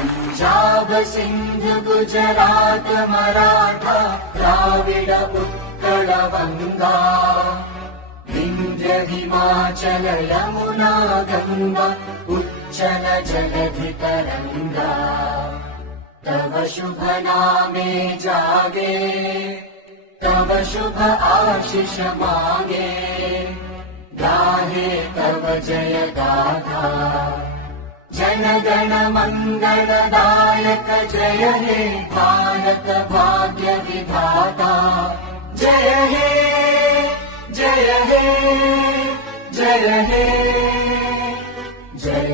पंजाब सिंध गुजरात मराठा द्राविड उत्कल वंगा विंध्य हिमाचल यमुना गंगा उच्चल जलधि तरंगा तव शुभ नामे जागे तव शुभ आशीष मांगे गाहे तव जय गाथा जन गण मंगलदायक जय हे भारत भाग्य विधाता जय हे जय हे जय हे जय